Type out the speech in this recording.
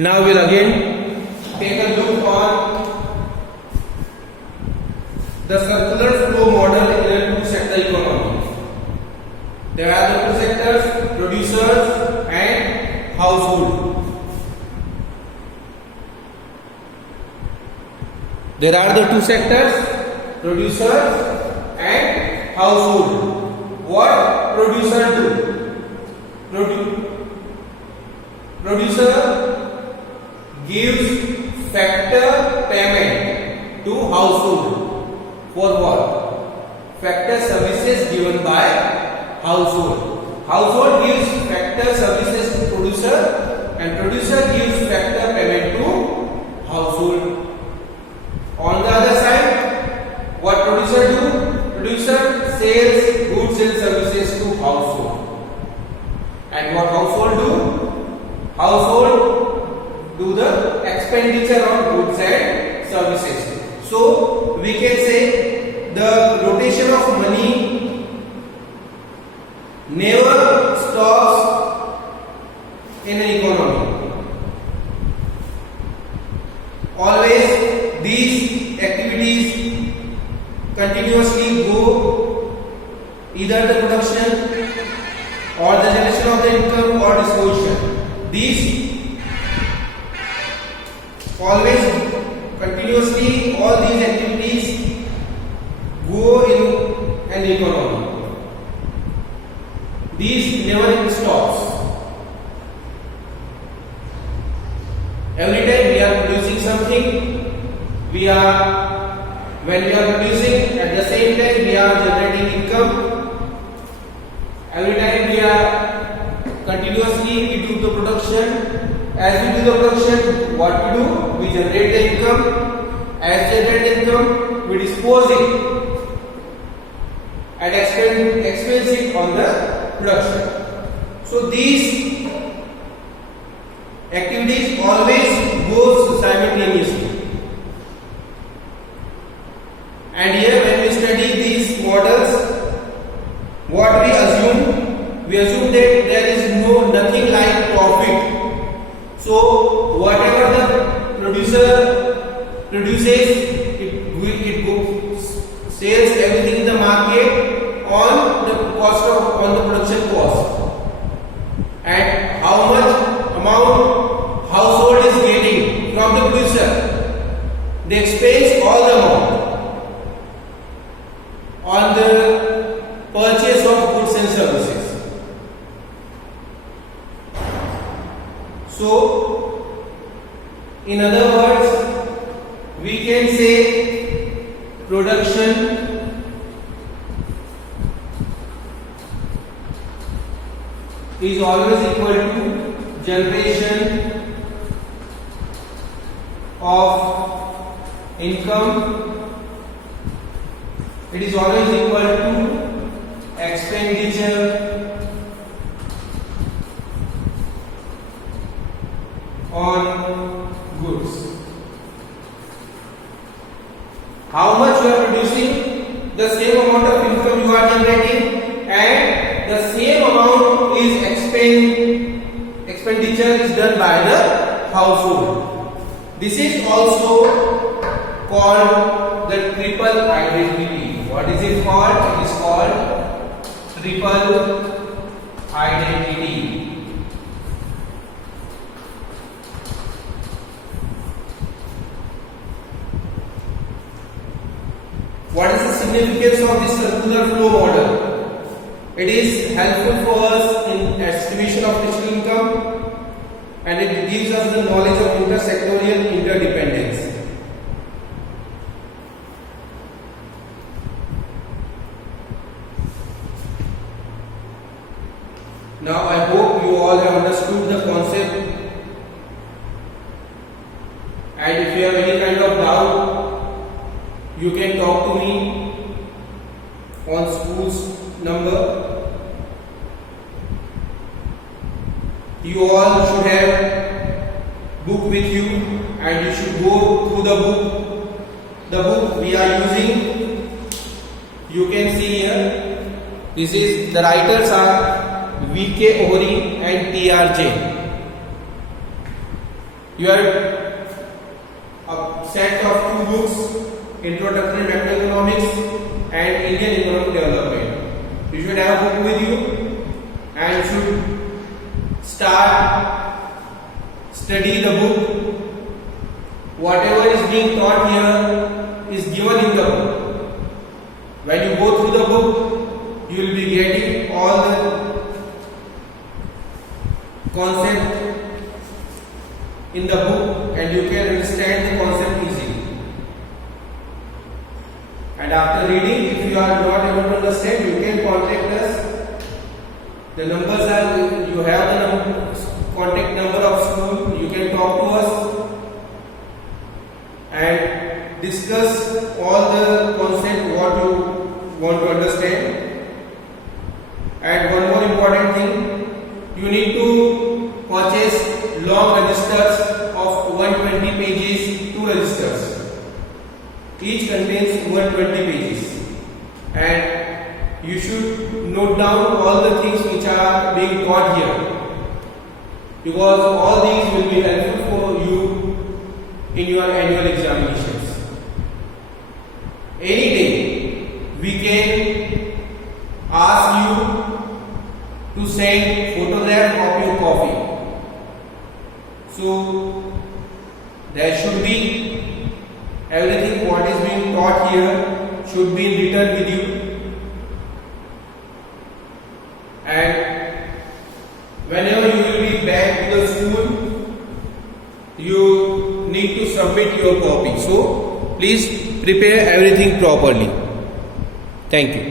Now we'll again take a look on the circular flow model in a two-sector economy. There are the two sectors, producers and household. There are the two sectors, producers and household. What producer do? Producer gives factor payment to household. For what? Factor services given by household. Household gives factor services to producer and producer gives factor payment to household. On the other side, what producer do? Producer sells goods and services to household. And what household do? Household do the expenditure on goods and services. So we can say the rotation of money never stops in an economy. Always these activities continuously go, either the production or the generation of the income or disposition. These always continuously, all these activities go in an economy. These never stops. Every time we are producing something, when we are producing, at the same time we are generating income. Every time we are continuously we do the production. As we do the production, what we do? We generate the income. As generate income, we dispose it and expense it on the production. So these activities always go simultaneously. And here when we study these models, what we assume that there is nothing like profit. So whatever the producer produces, it sells everything in the market on the production cost. And how much amount household is getting from the producer? They expense all the amount on the purchase of goods and services. So, in other words, we can say production is always equal to generation of income. It is always equal to expenditure on goods. How much you are producing, the same amount of income you are generating, and the same amount is expenditure is done by the household. This is also called the triple identity. What is it called? It is called triple identity. What is the significance of this circular flow model? It is helpful for us in estimation of digital income, and it gives us the knowledge of intersectorial interdependence. Now I hope you all have understood the concept, and if you have any kind of doubt, you can talk to me on school's number. You all should have book with you and you should go through the book. The book we are using, you can see here, this is, the writers are V.K. Ohri and T.R. Jain. You have a set of 2 books, Introductory Macroeconomics and Indian Economic Development. You should have a book with you and should start study the book. Whatever is being taught here is given in the book. When you go through the book, you will be getting all the concept in the book and you can understand the concept easily. And after reading, if you are not able to understand, you can contact us. The numbers are, you have the contact number of school, you can talk to us and discuss all the concept what you want to understand. And one more important thing, you need to purchase long registers of 120 pages, 2 registers. Each contains 120 pages and you should note down all the things which are being taught here, because all these will be helpful for you in your annual examinations. Any day we can ask you to send photograph of your copy. So there should be everything what is being taught here should be written with you, and whenever you will be back to the school you need to submit your copy. So please prepare everything properly. Thank you.